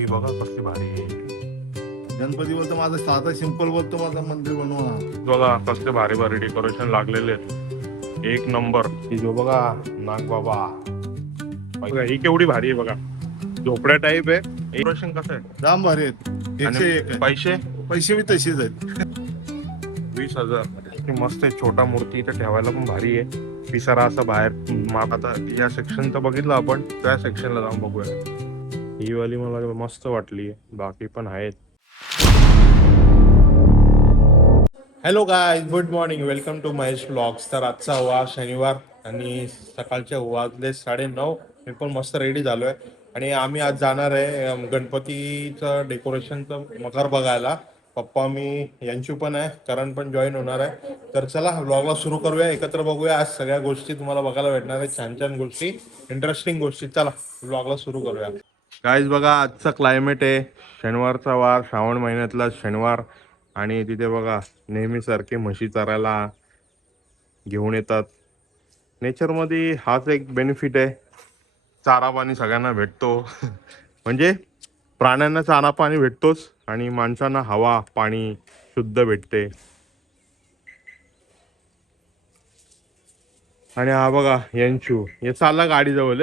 ही बघा कसली भारी आहे. गणपती बोलतो माझं साधा सिंपल बोलतो माझं मंदिर बनवा. बघा कसले भारी भारी डेकोरेशन लागलेले आहेत. एक नंबर. ही जो बघा नाग बाबा बघा ही केवढी भारी आहे बघा. झोपड्या टाईप आहे. डेकोरेशन कसं आहे दाम भारी आहेत. 101 आहे. पैसे पैसे बी तशीच आहेत. 20,000. मस्त आहे. छोटा मूर्ती इथे ठेवायला पण भारी आहे. पिसारा असं बाहेर मग आता या सेक्शन तर बघितलं आपण त्या सेक्शनला जाऊन बघूया. ही वाली मला मस्त वाटली. बाकी पण आहेत. Hello guys good morning welcome to Mahesh blogs. तर आजचा वार शनिवार आणि सकाळचे वाजले 9:30. मी पण मस्त रेडी झालो आहे आणि आम्ही आज जाणार आहे गणपतीचं डेकोरेशनचं मकर बघायला. पप्पा मी यांची पण आहे, करण पण जॉईन होणार आहे. तर चला व्लॉगला सुरू करूया, एकत्र बघूया. आज सगळ्या गोष्टी तुम्हाला बघायला भेटणार आहेत, छान छान गोष्टी, इंटरेस्टिंग गोष्टी. चला व्लॉगला सुरू करूया. गाईज बघा आजचा क्लायमेट आहे, शनिवारचा वार, श्रावण महिन्यातला शनिवार. आणि तिथे बघा नेहमीसारखे म्हशी चरायला घेऊन येतात. नेचरमध्ये हाच एक बेनिफिट आहे, चारा पाणी सगळ्यांना भेटतो. म्हणजे प्राण्यांना चारा पाणी भेटतोच आणि माणसांना हवा पाणी शुद्ध भेटते. आणि हा बघा यंशू हे चालला गाडी जवळ.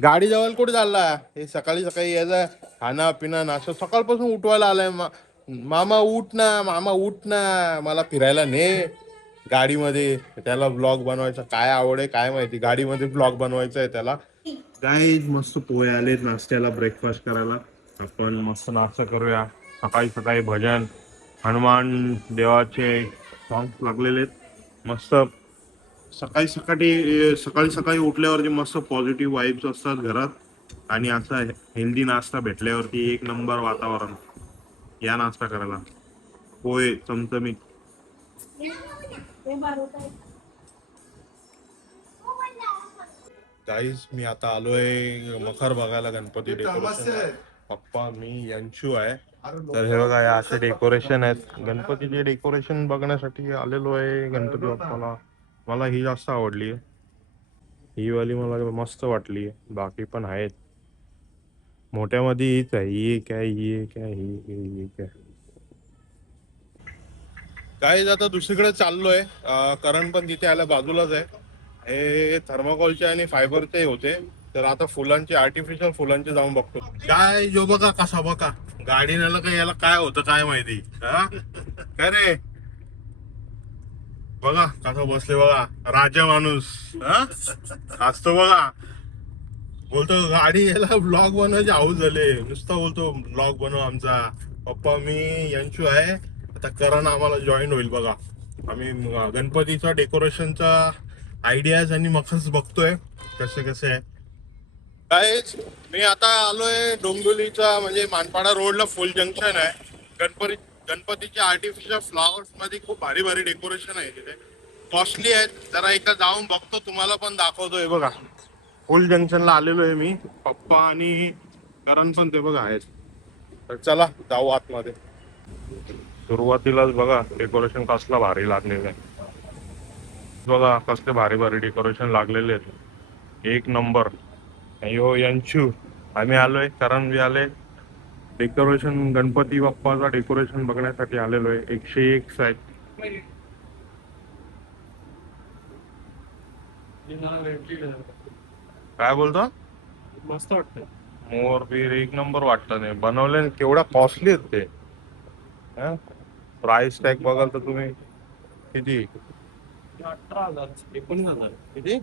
गाडी जवळ कुठे चालला? हे सकाळी सकाळी यायचं खाना पिना नाश्ता सकाळपासून उठवायला आलाय. मामा उठ ना, मामा उठ ना, मला फिरायला ने गाडीमध्ये. त्याला ब्लॉग बनवायचा काय आवड आहे काय माहिती, गाडीमध्ये ब्लॉग बनवायचा आहे त्याला. गाईज मस्त पोहे आलेत नाश्त्याला, ब्रेकफास्ट करायला. आपण मस्त नाश्ता करूया. सकाळी सकाळी भजन हनुमान देवाचे सॉंग्स लागलेले आहेत मस्त. सकाळी सकाळी उठल्यावरती मस्त पॉझिटिव्ह वाईब्स असतात घरात. आणि असा हेल्दी नाश्ता भेटल्यावरती एक नंबर वातावरण. या नाश्ता करायला पोहे चमचमीत. गाईज मी आता आलोय मखर बघायला, गणपती डेकोरेशन. पप्पा मी यंशू आहे. तर हे बघा या असे डेकोरेशन आहेत, गणपतीचे डेकोरेशन बघण्यासाठी आलेलो आहे गणपती बाप्पाला. मला ही जास्त आवडली, ही वाली मला मस्त वाटली. बाकी पण आहेत, मोठ्यामध्ये हीच आहे. ही काय ही काय ही काय. काय आता दुसरीकडे चाललोय. करण पण तिथे आल्या बाजूलाच आहे. हे थर्माकोलचे आणि फायबरचे होते, तर आता फुलांचे आर्टिफिशियल फुलांचे जाऊन बघतो. काय जो बघा कसा बघा गाडी नेला का याला काय होतं काय माहिती. काय रे बघा कसं बसले बघा, राजा माणूस असतो बघा. बोलतो गाडी याला ब्लॉग बनवायचे हाऊस झाले, नुसता बोलतो ब्लॉग बनव आमचा. पप्पा मी यंशू आहे. आता करण आम्हाला जॉईन होईल बघा. आम्ही गणपतीचा डेकोरेशनचा आयडियाज आणि मखस बघतोय कसे कसे आहे. काय मी आता आलोय डोंबिवलीचा म्हणजे मानपाडा रोडला फुल जंक्शन आहे. गणपतीच्या आर्टिफिशियल फ्लॉवर्स मध्ये खूप भारी भारी डेकोरेशन आहे तिथे, कॉस्टली आहेत. जरा एकदा जाऊन बघतो, तुम्हाला पण दाखवतोय. बघा फुल जंक्शनला आलेलो आहे मी, पप्पा आणि करण पण ते बघा आहेत. तर चला जाऊ आतमध्ये. सुरुवातीलाच बघा डेकोरेशन कसला भारी लागलेलं आहे. बघा कसले भारी भारी डेकोरेशन लागलेले आहेत, एक नंबर. अयो यंशू आम्ही आलोय, करण बी आले. डेकोरेशन गणपती बाप्पाचा डेकोरेशन बघण्यासाठी आलेलो आहे. 101 साईज. काय बोलतो? मस्त वाटतंय. मोर बीर एक नंबर वाटतं. नाही बनवले केवढा कॉस्टली आहेत ते. प्राइस टॅग बघाल तर तुम्ही किती. 18,000 19,000 किती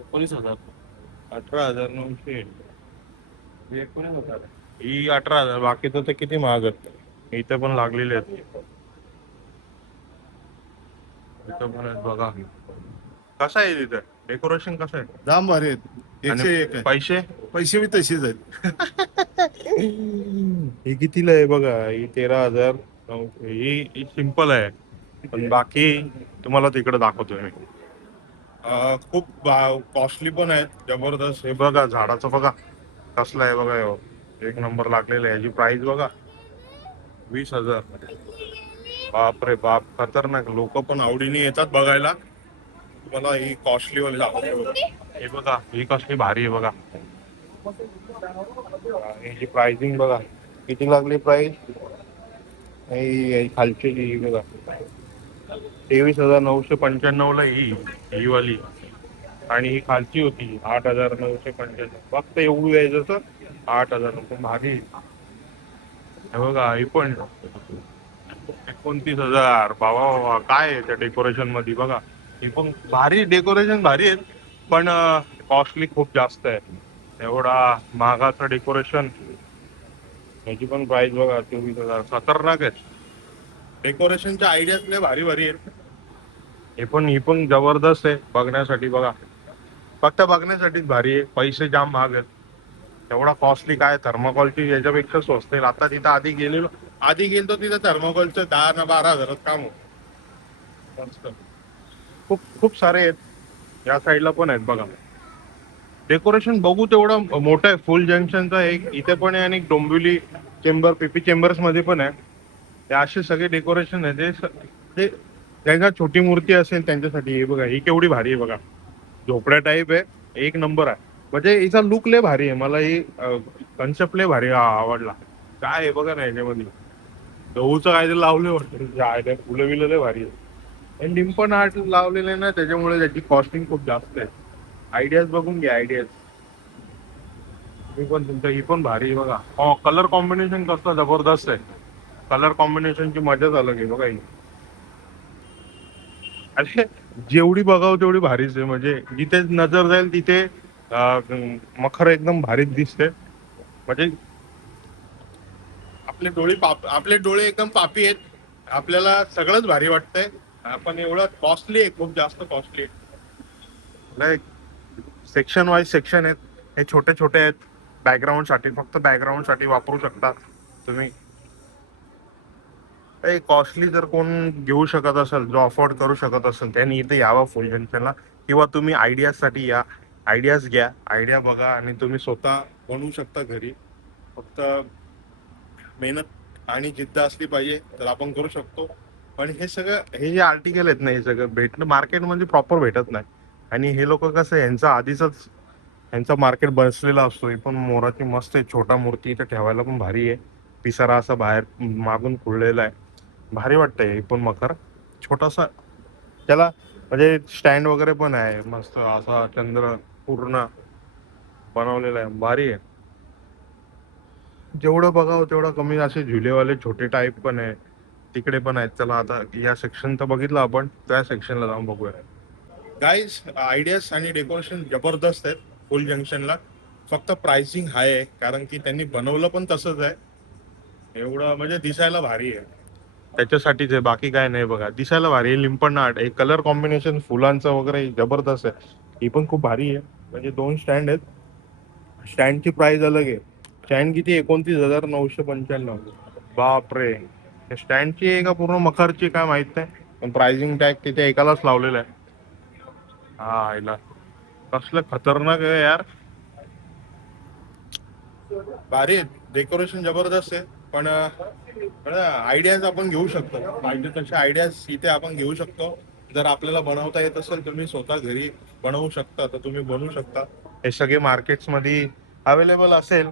19,000 18,900. 19,000. ही 18,000. बाकीचं ते किती महाग आहेत. इथं पण लागलेले आहेत. इथं पण आहेत बघा. कसं आहे तिथं डेकोरेशन कसं आहे? दाम भारी आहेत. 101 आहे. पैसे पैसे बी तशीच आहेत. ही कितीला आहे बघा. ही 13,000. ही सिंपल आहे, पण बाकी तुम्हाला तिकडे दाखवतोय मी. खूप कॉस्टली पण आहेत, जबरदस्त. हे बघा झाडाचं बघा कसलं आहे बघा. एक नंबर लागलेलं आहे. याची प्राइस बघा 20,000. बाप रे बाप, खतरनाक. लोक पण आवडीने येतात बघायला. मला ही कॉस्टली वाली दाखवते. हे बघा ही कसली भारी आहे बघा. याची प्राइसिंग बघा किती लागली प्राइस. खालची ही बघा 23,995 ला ही वाली. आणि ही खालची होती 8,995. फक्त एवढं यायचं तर 8,000 रुपये भारी. हे बघा ही पण 29,000. बाबा काय आहे त्या डेकोरेशन मध्ये बघा. ही पण भारी डेकोरेशन भारी आहेत पण कॉस्टली खूप जास्त आहे. एवढा महागाचं डेकोरेशन याची पण प्राइस बघा 24,000. खतरनाक आहे. डेकोरेशनच्या आयडियाज लय भारी भारी आहेत. ही पण जबरदस्त आहे बघण्यासाठी बघा. फक्त बघण्यासाठीच भारी आहे. पैसे जाम महाग आहेत. एवढा कॉस्टली काय थर्माकोलची याच्यापेक्षा स्वस्त आहे. आता तिथं आधी गेलो तिथं थर्माकोलचं 10 ना 12 हजारात काम होतं. मस्त. खूप खूप सारे आहेत या साईडला पण आहेत बघा. डेकोरेशन बघू तेवढं मोठं आहे. फुल जंक्शनचा एक इथे पण आहे आणि डोंबिवली चेंबर पीपी चेंबर्स मध्ये पण आहे. हे असे सगळे डेकोरेशन आहे ते ज्यांना छोटी मूर्ती असेल त्यांच्यासाठी. हे बघा ही केवढी भारी आहे बघा. झोपड्या टाईप आहे. एक नंबर आहे. म्हणजे हिचा लुक लय भारी आहे. मला ही कन्सेप्ट लय भारी आवडला. काय आहे बघा ना याच्यामध्ये गहूचं काय ते लावले वाटतं. फुलं बिलं लय भारी आहे. लिंपन आर्ट लावलेले ना त्याच्यामुळे त्याची कॉस्टिंग खूप जास्त आहे. आयडियाज बघून घ्या आयडियाज. ही पण भारी आहे बघा. कलर कॉम्बिनेशन कसं जबरदस्त आहे. कलर कॉम्बिनेशनची मजाच अलग आहे बघा ही. अरे जेवढी बघावं तेवढी भारीच आहे. म्हणजे जिथे नजर जाईल तिथे मखर एकदम भारीच दिसते. म्हणजे आपले डोळे एकदम पापी आहेत. आपल्याला सगळंच भारी वाटतंय. आपण एवढं कॉस्टली आहे. खूप जास्त कॉस्टली आहे. सेक्शन वाईज सेक्शन आहेत. हे छोटे छोटे आहेत. बॅकग्राऊंड साठी फक्त बॅकग्राऊंड साठी वापरू शकता तुम्ही. कॉस्टली जर कोण घेऊ शकत असेल जो अफोर्ड करू शकत असेल त्यांनी इथे यावं फुल जंक्शनला. किंवा तुम्ही आयडियाज साठी या. आयडियाज घ्या. आयडिया बघा आणि तुम्ही स्वतः बनवू शकता घरी. फक्त मेहनत आणि जिद्द असली पाहिजे तर आपण करू शकतो. पण हे जे आर्टिकल आहेत ना हे सगळं भेटणं मार्केटमध्ये प्रॉपर भेटत नाही. आणि हे लोक कसं यांचा मार्केट बसलेला असतो. ही पण मोराची मस्त आहे. छोटा मूर्ती इथे ठेवायला पण भारी आहे. पिसारा असा बाहेर मागून खुललेला आहे. भारी वाटतंय. हे पण मकर छोटासा त्याला म्हणजे स्टँड वगैरे पण आहे. मस्त असा चंद्र पूर्ण बनवलेला आहे. भारी आहे. जेवढं बघावं तेवढं कमी. असे झुलेवाले छोटे टाईप पण आहे. तिकडे पण आहेत. चला आता या सेक्शन तर बघितलं आपण. त्या सेक्शनला जाऊन बघूया. गाईज आयडियाज आणि डेकोरेशन जबरदस्त आहेत फुल जंक्शनला. फक्त प्राइसिंग हाय आहे कारण की त्यांनी बनवलं पण तसंच आहे. एवढं म्हणजे दिसायला भारी आहे त्याच्यासाठीच आहे. बाकी काय नाही बघा. दिसायला भारी आहे. लिंपण आर्ट एक कलर कॉम्बिनेशन फुलांचं वगैरे जबरदस्त आहे. ही पण खूप भारी आहे. म्हणजे 2 स्टँड आहेत. स्टँडची प्राइस अलग आहे. स्टँड किती 29,995. बापरे. स्टँडची आहे का पूर्ण मखरची काय माहित नाही. पण प्राइसिंग टॅग तिथे एकालाच लावलेला आहे. हा आईला कसलं खतरनाक आहे यार. भारी डेकोरेशन जबरदस्त आहे. पण आयडियाज आपण घेऊ शकतो. पाहिजे तशा आयडियाज इथे आपण घेऊ शकतो. जर आपल्याला बनवता येत असेल तुम्ही स्वतः घरी बनवू शकता तर तुम्ही बनवू शकता. हे सगळे मार्केट्स मध्ये अवेलेबल असेल.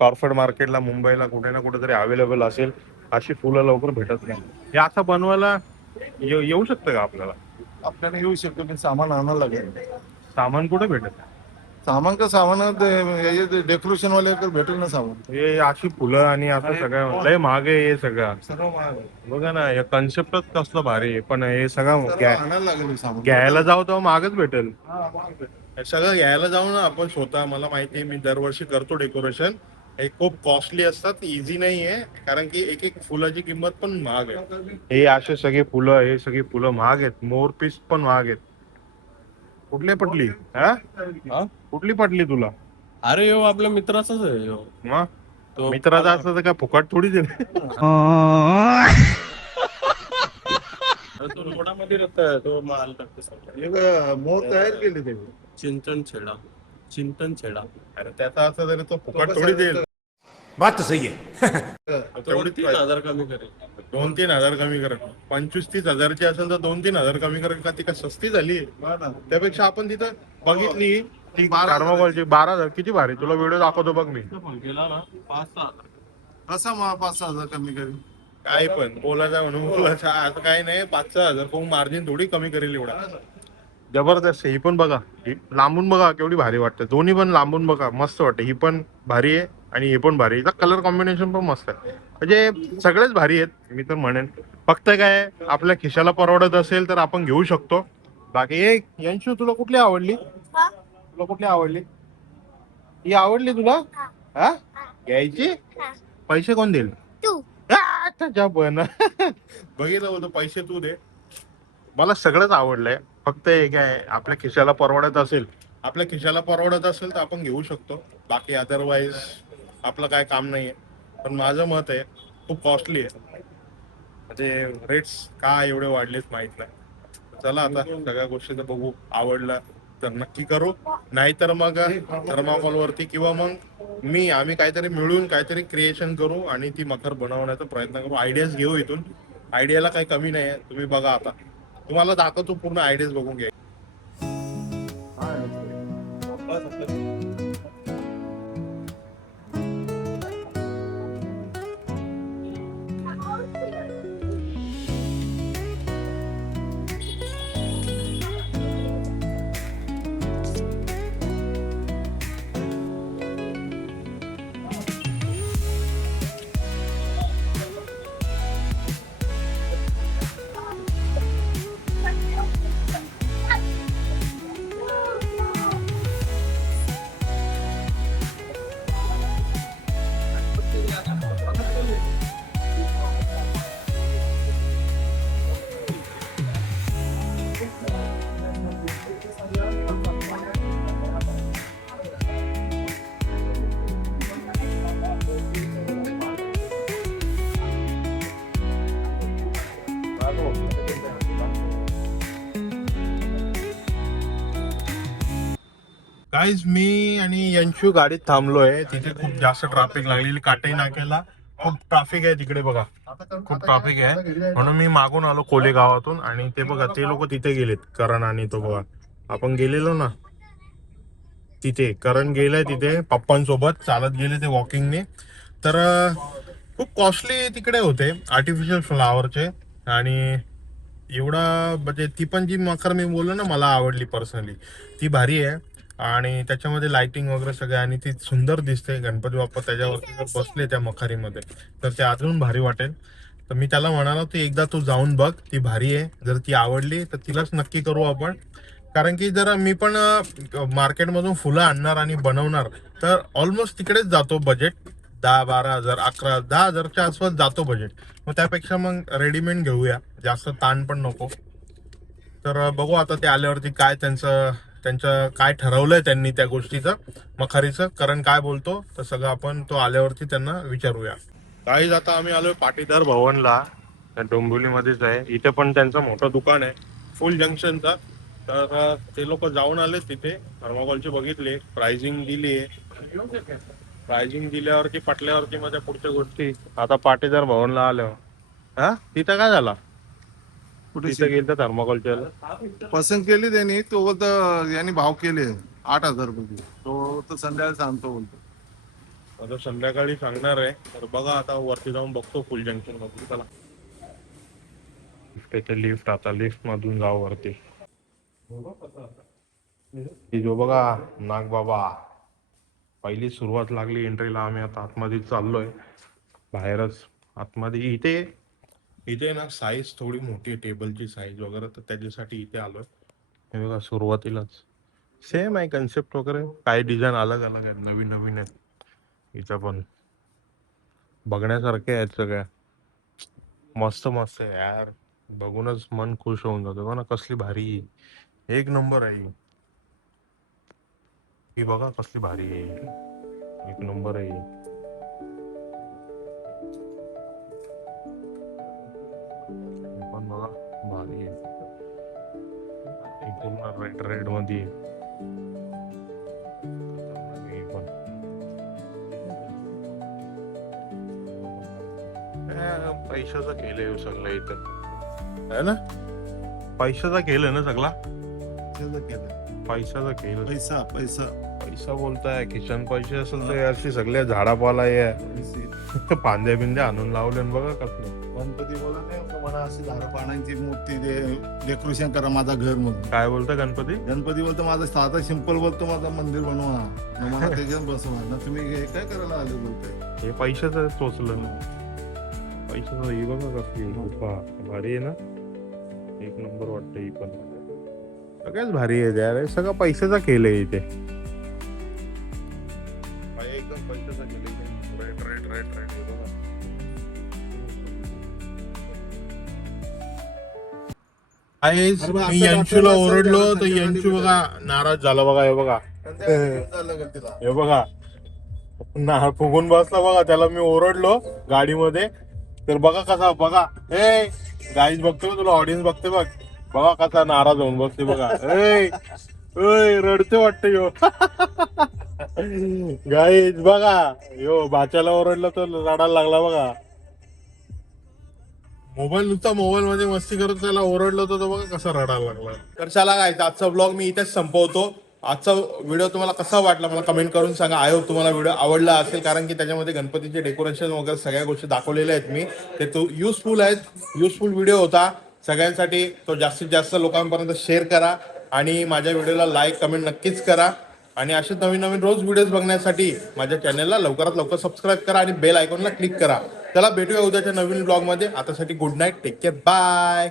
कॉर्पोरेट मार्केटला मुंबईला कुठे ना कुठे तरी अवेलेबल असेल. अशी फुलं लवकर भेटत नाही. हे असं बनवायला येऊ शकतं का आपल्याला. आपल्याला येऊ शकतो पण सामान आणावं लागेल. सामान कुठे भेटत. सामान का सामान डेकोरेशन वाले तर भेटेल ना सामान. हे अशी फुलं आणि असं सगळं लय महाग आहे हे सगळं. सर्व महाग आहे. बघा ना हे कन्सेप्टच कसलं भारी आहे. पण हे सगळं आणायला लागेल सामान. घ्यायला जाऊ तेव्हा महागच भेटेल. हा, महाग भेटेल. हे सगळं घ्यायला जाऊ ना आपण स्वतः. मला माहिती आहे मी दरवर्षी करतो डेकोरेशन. हे खूप कॉस्टली असतात. इझी नाही आहे कारण की एक एक फुलाची किंमत पण महाग आहे. हे असे सगळे फुलं हे सगळी फुलं महाग आहेत. मोर पीस पण महाग आहेत. कुठली पटली कुठली पटली तुला. अरे यो आपल्या मित्राचाच आहे यो. मग तो मित्राचा असलं तर काय फुकट थोडी दिले. तो रोडामध्ये राहतोय तो माल टाकतो सगळं. हे मोर तयार केले ते. चिंतन छेडा अरे त्याचा असं तरी तो फुकट थोडी देईल. बात तो सही है. तेवढी 3,000 कमी करेल. 2-3 हजार कमी करा. 25-30 हजारची असेल तर 2-3 हजार कमी करा. का ती का स्वस्ती झाली. त्यापेक्षा आपण तिथं बघितली ती 12,000 थर्माकोलची 12,000 किती भारी. तुला व्हिडिओ दाखवतो बघ मी. गेला ना 5-6 कसा मग 5,000 कमी करेल? काय पण बोलायचं म्हणून बोलायचं असं काही नाही. 5,000 कोण मार्जिन थोडी कमी करेल एवढा. जबरदस्त आहे. ही पण बघा, ही लांबून बघा केवढी भारी वाटते. दोन्ही पण लांबून बघा मस्त वाटते. ही पण भारी आहे आणि हे पण भारी आहे. कलर कॉम्बिनेशन पण मस्त आहे. म्हणजे सगळेच भारी आहेत मी तर म्हणेन. फक्त काय आपल्या खिशाला परवडत असेल तर आपण घेऊ शकतो. बाकी एक यंशू तुला कुठली आवडली? तुला कुठली आवडली? ही आवडली तुला? हा घ्यायची? पैसे कोण देईल? तू. पण बघितलं होतं पैसे तू दे. मला सगळंच आवडलंय. फक्त हे काय आपल्या खिशाला परवडत असेल, आपल्या खिशाला परवडत असेल तर आपण घेऊ शकतो. बाकी अदरवाईज आपलं काय काम नाहीये. पण माझं मत आहे खूप कॉस्टली आहे. म्हणजे रेट्स का एवढे वाढलेत माहित नाही. चला आता सगळ्या गोष्टीचं बघू. आवडलं तर नक्की करू, नाहीतर मग थर्माकोल वरती किंवा मग आम्ही काहीतरी मिळून काहीतरी क्रिएशन करू आणि ती मखर बनवण्याचा प्रयत्न करू. आयडियाज घेऊ इथून. आयडियाला काही कमी नाही आहे. तुम्ही बघा आता तुम्हाला दाखवतो पूर्ण आयडियाज बघून घ्या. गाईज मी आणि यंशू गाडीत थांबलोय. तिथे खूप जास्त ट्रॅफिक लागलेली. काटे नाक्याला खूप ट्रॅफिक आहे तिकडे बघा. खूप ट्रॅफिक आहे म्हणून मी मागून आलो कोले गावातून. आणि ते बघा ते लोक तिथे गेलेत. करण आणि तो बघा आपण गेलेलो ना तिथे. करण गेलाय तिथे पप्पांसोबत चालत गेले ते वॉकिंगने. तर खूप कॉस्टली तिकडे होते आर्टिफिशियल फ्लावरचे. आणि एवढा म्हणजे ती पण जी मखर मी बोललो ना मला आवडली पर्सनली ती भारी आहे. आणि त्याच्यामध्ये लाइटिंग वगैरे सगळं आणि ती सुंदर दिसते. गणपती बाप्पा त्याच्यावरती जर बसले त्या मखारीमध्ये तर ते अजून भारी वाटेल. तर मी त्याला म्हणालो की एकदा तू जाऊन बघ, ती भारी आहे. जर ती आवडली तर तिलाच नक्की करू आपण. कारण की जर मी पण मार्केटमधून फुलं आणणार आणि बनवणार तर ऑलमोस्ट तिकडेच जातो बजेट. 10-12 हजार 10,000च्या आसपास जातो बजेट. मग त्यापेक्षा मग रेडीमेड घेऊया, जास्त ताण पण नको. तर बघू आता ते आल्यावरती काय त्यांचं काय ठरवलंय त्यांनी त्या गोष्टीचं मखारीचं. कारण काय बोलतो तर सगळं आपण तो आल्यावरती त्यांना विचारूया. काहीच आता आम्ही आलोय पाटीदार भवनला. डोंबिवलीमध्येच आहे. इथे पण त्यांचं मोठं दुकान आहे फुल जंक्शनचा. तर ते लोक जाऊन आले तिथे. थर्माकोलचे बघितले, प्राइसिंग दिली. प्राइसिंग दिल्यावरती पटल्यावरती माझ्या पुढच्या गोष्टी. आता पाटीदार भवनला आलो. हा तिथं काय झाला? तिथे गेलं तर थर्माकोलच्या पसंत केली त्यांनी. तो बोलतो यांनी भाव केले 8,000 रुपये. तो तर संध्याकाळी सांगतो बोलतो. आता संध्याकाळी सांगणार आहे. तर बघा आता वरती जाऊन बघतो फुल जंक्शन मध्ये. चला त्याचे लिफ्ट, आता लिफ्ट मधून जाऊ वरती. जो बघा नागबाबा पहिली सुरुवात लागली एंट्रीला. आम्ही आता आतमध्ये चाललोय. बाहेरच आतमध्ये इथे ना साईज थोडी मोठी आहे टेबलची साईज वगैरे. तर त्याच्यासाठी इथे आलोय. हे बघा सुरुवातीलाच सेम आहे कन्सेप्ट वगैरे. काही डिझाईन अलग अलग आहेत, नवीन नवीन आहेत. इथं पण बघण्यासारखे आहेत सगळ्या. मस्त मस्त आहे यार. बघूनच मन खुश होऊन जातो ना. कसली भारी एक नंबर आहे ही. बघा कसली भारी आहे. एक नंबर आहे. पण बघा भारी आहे. पूर्ण रेड मध्ये पण पैशाचं केलंय सगळं इथं है ना. पैशाचा केलं ना सगळा. केलं. पैशाचा खेळ. पैसा पैसा पैसा बोलताय, खिशान पैसे असेल तर अशी सगळ्या झाडापाला आहे फांद्या बिंद्या आणून लावले बघा कसलं. गणपती बोलत नाही का, मला अशी झाडं पानांची मूर्ती डेकोरेशन करा माझा घर म्हणून. काय बोलता गणपती? गणपती बोलतो माझं साधा सिंपल बोलतो माझं मंदिर बनवा, मग मला त्याच्यात बसवा ना. तुम्ही हे काय करायला आले बोलताय? हे पैशाचं चोचलं. पैशाचं ही बघा कसली गुफा भारी आहे ना, एक नंबर वाटतं ही पण. सगळ्याच भारी आहे यार, सगळं पैशाचा खेळ आहे इथे. एकदम पैशाचा खेळ आहे. राईट राईट राईट राईट बघा. मी यंशूला ओरडलो तर यंशू बघा नाराज झाला बघा. हे बघा हे बघा ना फुगून बसला बघा. त्याला मी ओरडलो गाडीमध्ये तर बघा कसा बघा. ए गाईज बघतो तुला, ऑडियन्स बघते बघ. बघा कसा नाराज होऊन बसते बघा. ए रडते वाटतं यो गाईज बघा. यो बाच्याला ओरडलं तर रडायला लागला बघा. मोबाईल नुसता मोबाईल मध्ये मस्ती करत त्याला ओरडलं होतं तर बघा कसा रडायला लागला. तर चला काय आजचा ब्लॉग मी इथेच संपवतो. आजचा व्हिडिओ तुम्हाला कसा वाटला मला कमेंट करून सांगा. आय होप तुम्हाला व्हिडिओ आवडला असेल, कारण की त्याच्यामध्ये गणपतीचे डेकोरेशन वगैरे सगळ्या गोष्टी दाखवलेल्या आहेत मी. ते तो युजफुल आहेत, युजफुल व्हिडिओ होता सगळ्यांसाठी. तो जास्तीत जास्त लोकांपर्यंत शेअर करा आणि माझ्या व्हिडिओला लाईक कमेंट नक्कीच करा. आणि असे नवीन नवीन रोज व्हिडिओज बघण्यासाठी माझ्या चॅनलला लवकरात लवकर सबस्क्राईब करा आणि बेल आयकॉनला क्लिक करा. चला भेटूया उद्याच्या नवीन ब्लॉगमध्ये. आतासाठी good night, take care, bye.